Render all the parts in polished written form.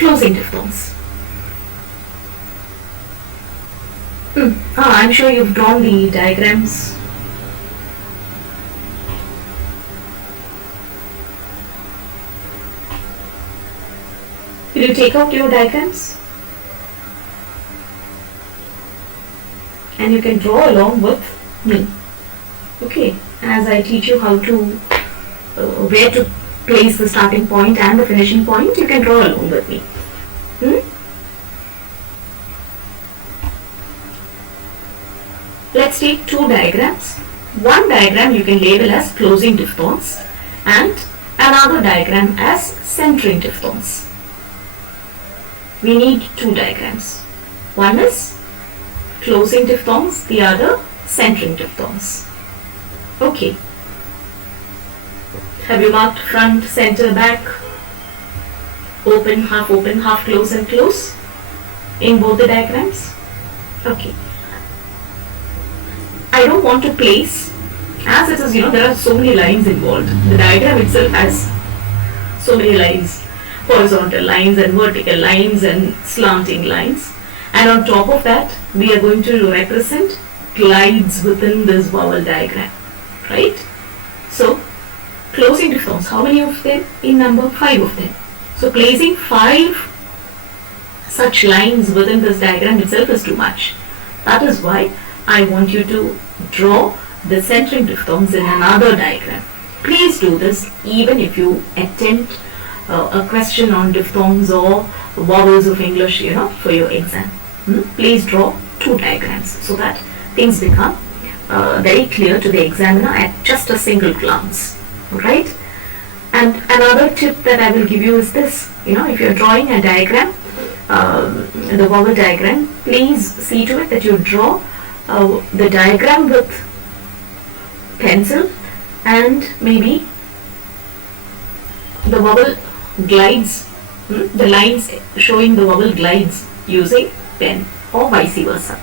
closing diphthongs. I'm sure you've drawn the diagrams. Will you take out your diagrams? And you can draw along with me. Okay, as I teach you how to, where to place the starting point and the finishing point, you can draw along with me. Let's take two diagrams. One diagram you can label as closing diphthongs and another diagram as centering diphthongs. We need two diagrams. One is closing diphthongs, the other centering diphthongs. Okay. Have you marked front, center, back, open, half close and close in both the diagrams? Okay. I don't want to place, as it is, there are so many lines involved. The diagram itself has so many lines, horizontal lines and vertical lines and slanting lines. And on top of that, we are going to represent glides within this vowel diagram, right? So, closing diphthongs, how many of them? In number, 5 of them. So, placing 5 such lines within this diagram itself is too much. That is why I want you to draw the centering diphthongs in another diagram. Please do this even if you attempt a question on diphthongs or vowels of English, for your exam. Please draw two diagrams so that things become very clear to the examiner at just a single glance. Alright? And another tip that I will give you is this. If you're drawing a diagram, the vowel diagram, please see to it that you draw the diagram with pencil and maybe the vowel glides, the lines showing the vowel glides using pen or vice versa.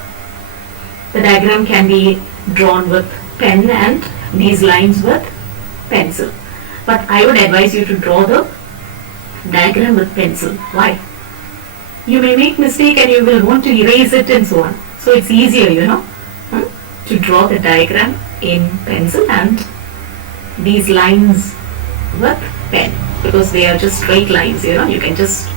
The diagram can be drawn with pen and these lines with pencil. But I would advise you to draw the diagram with pencil. Why? You may make mistake and you will want to erase it and so on. So it's easier, to draw the diagram in pencil and these lines with pen, because they are just straight lines, you can just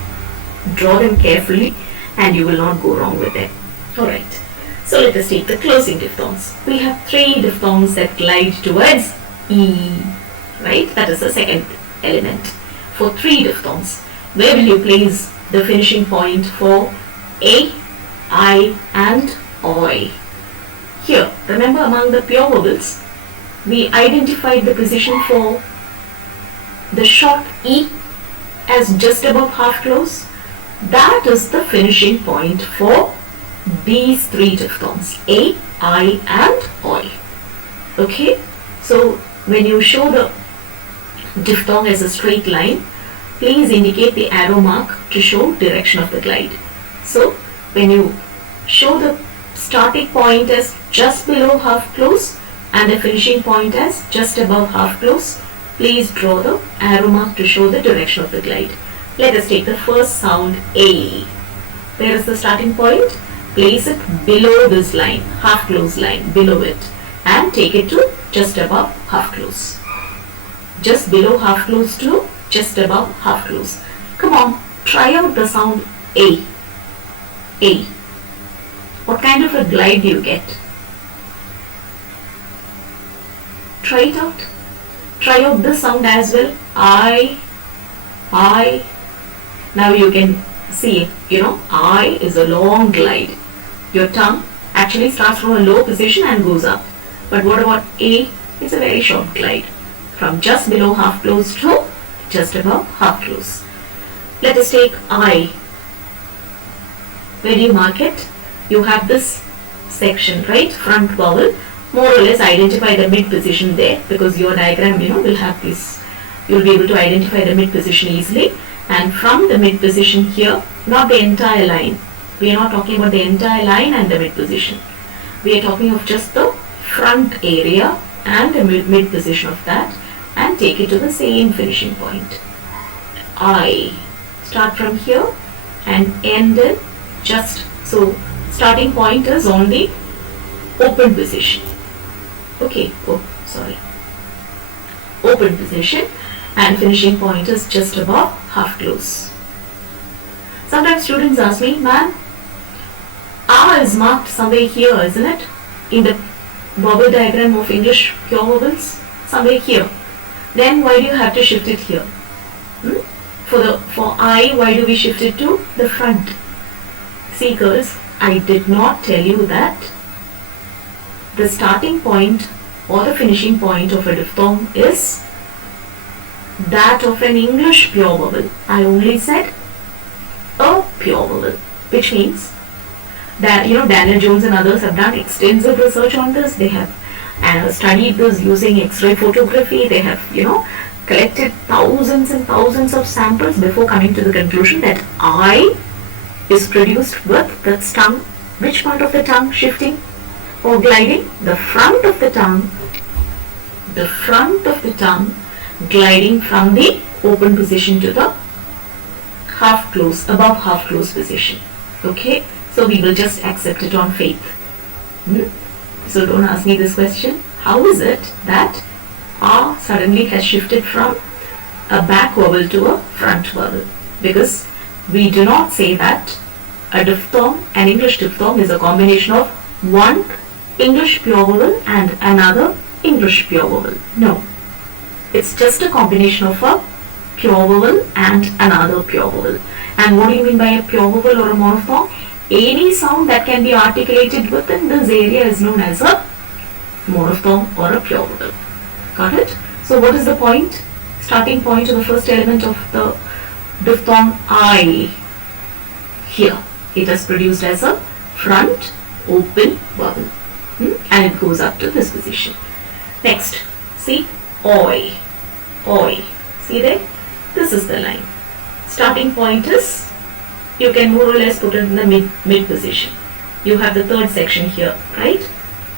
draw them carefully and you will not go wrong with them. Alright, so let us take the closing diphthongs. We have 3 diphthongs that glide towards E, right? That is the second element. For 3 diphthongs, where will you place the finishing point for A, I and OI? Here, remember among the pure vowels, we identified the position for the short E as just above half close. That is the finishing point for these 3 diphthongs, A, I and OI. Okay, so when you show the diphthong as a straight line, please indicate the arrow mark to show direction of the glide. So when you show the starting point as just below half close and the finishing point as just above half close, please draw the arrow mark to show the direction of the glide. Let us take the first sound A. Where is the starting point? Place it below this line, half close line, below it, and take it to just above half close. Just below half close to just above half close. Come on, try out the sound A. A. What kind of a glide do you get? Try it out. Try out this sound as well. I. Now you can see, I is a long glide. Your tongue actually starts from a low position and goes up. But what about A? It's a very short glide. From just below half close to just above half close. Let us take I. Where do you mark it? You have this section, right? Front vowel. More or less identify the mid position there, because your diagram, will have this. You'll be able to identify the mid position easily. And from the mid position here, not the entire line. We are not talking about the entire line and the mid position. We are talking of just the front area and the mid position of that, and take it to the same finishing point. I. Start from here and end in just, so starting point is on the open position. Okay, oh sorry, open position, and finishing point is just above half close. Sometimes students ask me, ma'am, R is marked somewhere here, isn't it? In the vowel diagram of English pure vowels, somewhere here. Then why do you have to shift it here? For I, why do we shift it to the front? See girls, I did not tell you that the starting point or the finishing point of a diphthong is that of an English pure vowel. I only said a pure vowel, which means that, you know, Daniel Jones and others have done extensive research on this. They have studied this using X-ray photography. They have, you know, collected thousands and thousands of samples before coming to the conclusion that I is produced with the tongue. Which part of the tongue shifting or gliding? The front of the tongue. The front of the tongue gliding from the open position to the half close, above half close position. Okay, so we will just accept it on faith. So don't ask me this question. How is it that R suddenly has shifted from a back vowel to a front vowel? Because we do not say that a diphthong, an English diphthong, is a combination of one English pure vowel and another English pure vowel. No, it's just a combination of a pure vowel and another pure vowel. And what do you mean by a pure vowel or a monophthong? Any sound that can be articulated within this area is known as a monophthong or a pure vowel. Got it? So what is the point? Starting point of the first element of the diphthong I. Here it is produced as a front open vowel, and it goes up to this position. Next, see, oi, oi. See there? This is the line. Starting point is, you can more or less put it in the mid position. You have the third section here, right?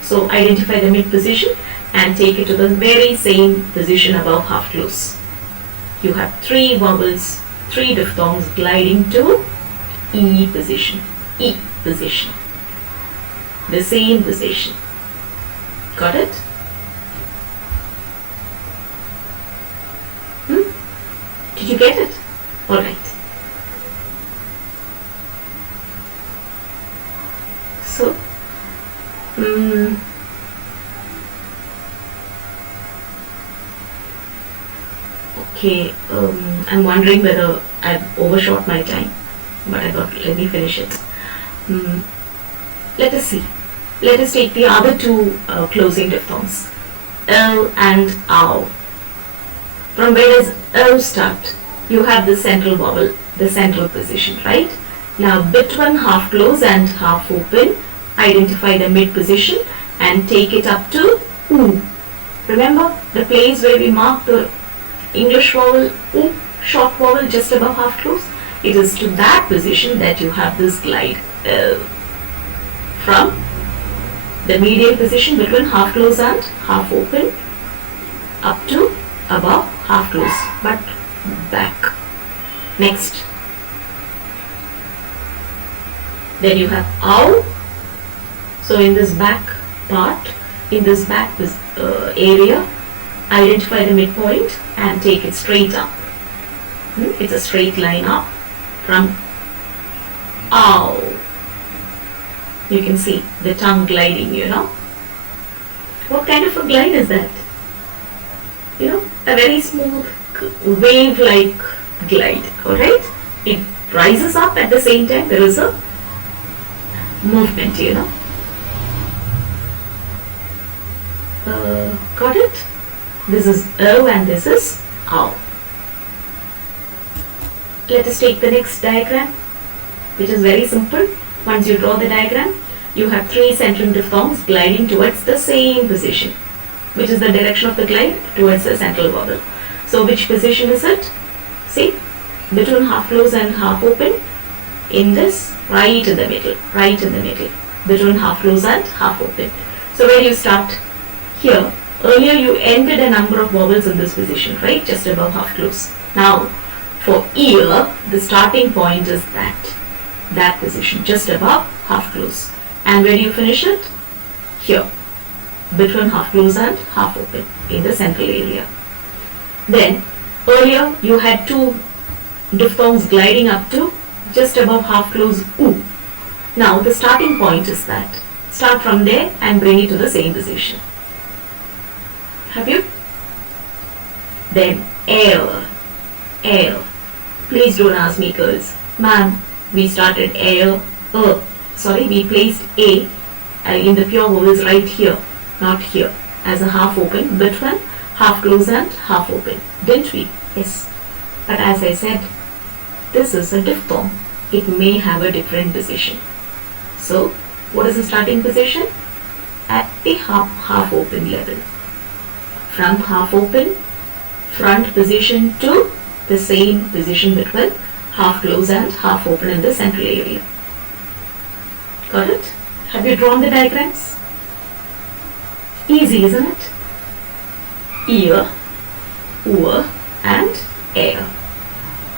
So identify the mid position and take it to the very same position above half close. You have three vowels, three diphthongs gliding to E position. E position. The same position. Got it? Did you get it? Alright. So, okay, I'm wondering whether I've overshot my time, but I thought, let me finish it. Let us see. Let us take the other two closing diphthongs, L and ow. From where does O start? You have the central vowel, the central position, right? Now between half close and half open, identify the mid position and take it up to U. Remember the place where we mark the English vowel U, short vowel just above half close? It is to that position that you have this glide from the medial position between half close and half open up to above half close, but back. Next, then you have ow. So in this back part, in this back area, identify the midpoint and take it straight up. It's a straight line up from ow. You can see the tongue gliding, you know. What kind of a glide is that? You know, a very smooth wave-like glide, alright? It rises up at the same time there is a movement, you know. Got it? This is O and this is ow. Let us take the next diagram, which is very simple. Once you draw the diagram, you have three central diphthongs gliding towards the same position, which is the direction of the glide towards the central vowel. So which position is it? See, between half close and half open, in this, right in the middle, between half close and half open. So where you start? Here. Earlier you ended a number of vowels in this position, right? Just above half close. Now, For ear, the starting point is that position, just above half close. And where do you finish it? Here, between half close and half open, in the central area. Then, earlier you had two diphthongs gliding up to just above half close oo. Now the starting point is that. Start from there and bring it to the same position. Have you? Then air. Please don't ask me, girls. Ma'am, we started air. We placed a in the pure vowels right here, not here, as a half open between half close and half open, didn't we? Yes. But as I said, this is a diphthong. It may have a different position. So, what is the starting position? At the half open level. From half open, front position to the same position between half close and half open in the central area. Got it? Have you drawn the diagrams? Easy, isn't it? Ear, oor and air.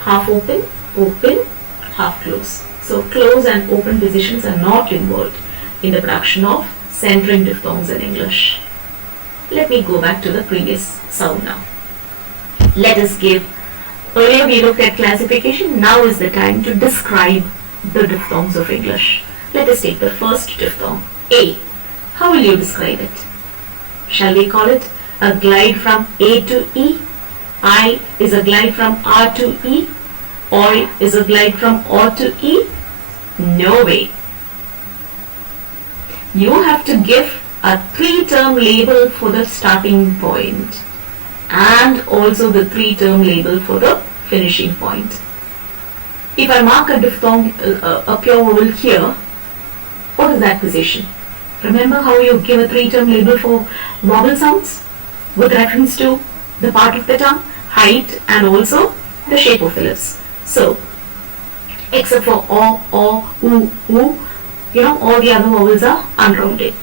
Half open, open, half close. So close and open positions are not involved in the production of centering diphthongs in English. Let me go back to the previous sound now. Let us give, earlier we looked at classification, now is the time to describe the diphthongs of English. Let us take the first diphthong, A. How will you describe it? Shall we call it a glide from A to E? I is a glide from R to E? Oi is a glide from O to E? No way. You have to give a three-term label for the starting point and also the three-term label for the finishing point. If I mark a diphthong, a pure vowel here, what is that position? Remember how you give a three-term label for vowel sounds with reference to the part of the tongue, height and also the shape of the lips. So, except for o, oo, all the other vowels are unrounded.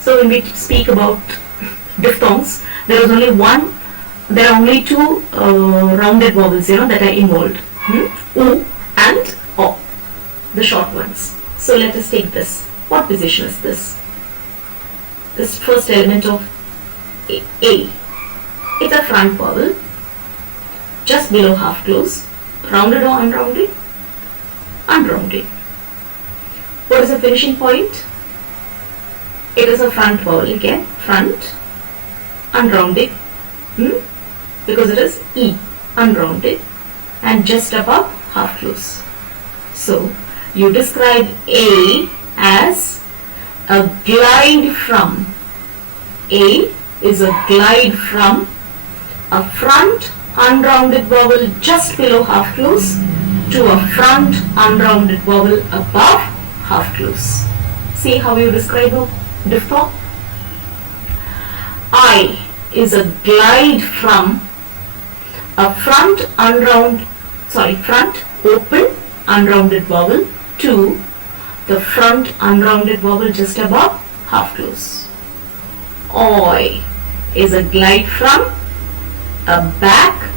So when we speak about diphthongs, there are only two rounded vowels, that are involved. Oo and o, the short ones. So let us take this. What position is this? This first element of A. It's a front vowel, just below half close. Rounded or unrounded? Unrounded. What is the finishing point? It is a front vowel again, front, unrounded, because it is E, unrounded, and just above half close. So, you describe A as a glide from. A is a glide from a front unrounded vowel just below half close to a front unrounded vowel above half close. See how you describe a diphthong? I is a glide from a front open unrounded vowel to the front unrounded vowel just above half close. Oi is a glide from a back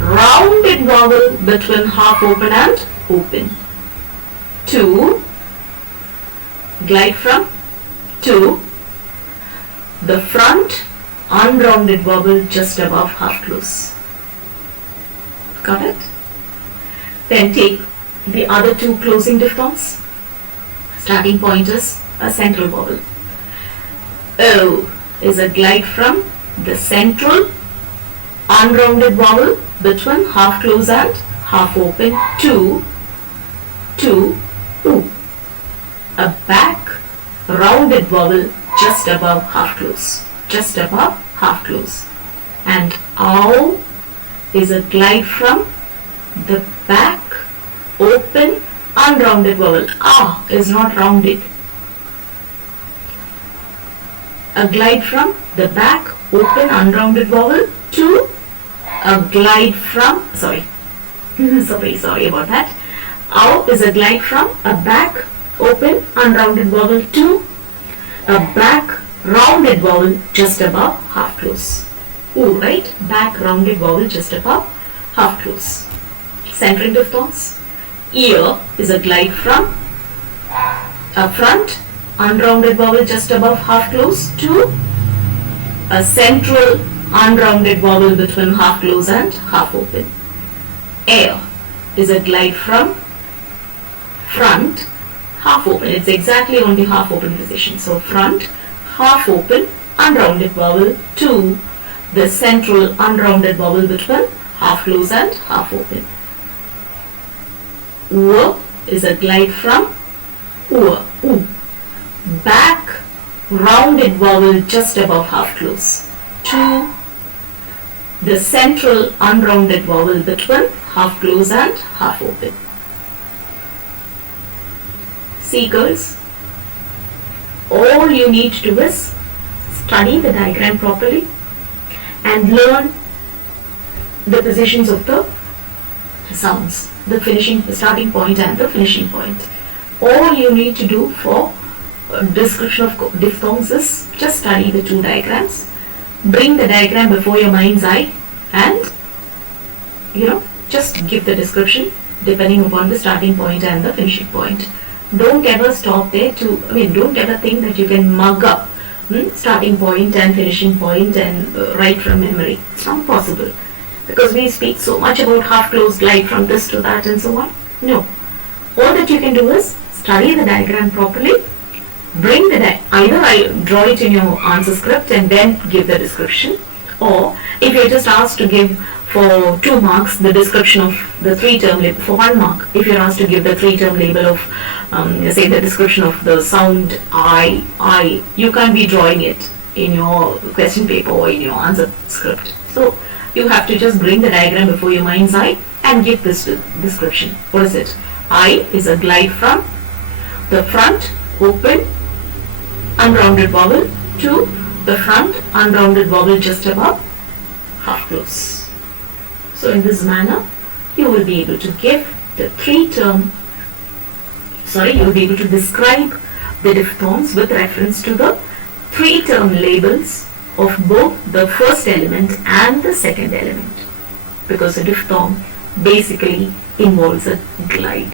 rounded vowel between half open and open to glide from to the front unrounded vowel just above half close. Got it? Then take the other two closing diphthongs. Starting point is a central vowel. O is a glide from the central unrounded vowel between half close and half open to oo, a back rounded vowel just above half close, and ow is a glide from the back open unrounded vowel. Ah is not rounded. A glide from the back open unrounded vowel to a glide from, sorry about that. Ow is a glide from a back open unrounded vowel to a back rounded vowel just above half close. Oo, right? Back rounded vowel just above half close. centering diphthongs. Ear is a glide from a front unrounded vowel just above half close to a central unrounded vowel between half close and half open. Air is a glide from front half open. It's exactly on the half open position. So front half open unrounded vowel to the central unrounded vowel between half close and half open. U is a glide from u, back rounded vowel just above half close to the central unrounded vowel between half close and half open. See girls, all you need to do is study the diagram properly and learn the positions of the sounds, the starting point and the finishing point. All you need to do for description of diphthongs is just study the two diagrams, bring the diagram before your mind's eye, and just give the description depending upon the starting point and the finishing point. Don't ever stop there don't ever think that you can mug up starting point and finishing point and write from memory. It's not possible, because we speak so much about half close glide from this to that and so on. No. All that you can do is study the diagram properly, bring the either I draw it in your answer script and then give the description, or if you're just asked to give for 2 marks the description of the 3-term label, for 1 mark if you're asked to give the 3-term label of say the description of the sound I, you can't be drawing it in your question paper or in your answer script. So you have to just bring the diagram before your mind's eye and give this description. What is it? I is a glide from the front open unrounded vowel to the front unrounded vowel just above half close. So in this manner, you will be able to give the you will be able to describe the diphthongs with reference to the 3-term labels of both the first element and the second element, because a diphthong basically involves a glide.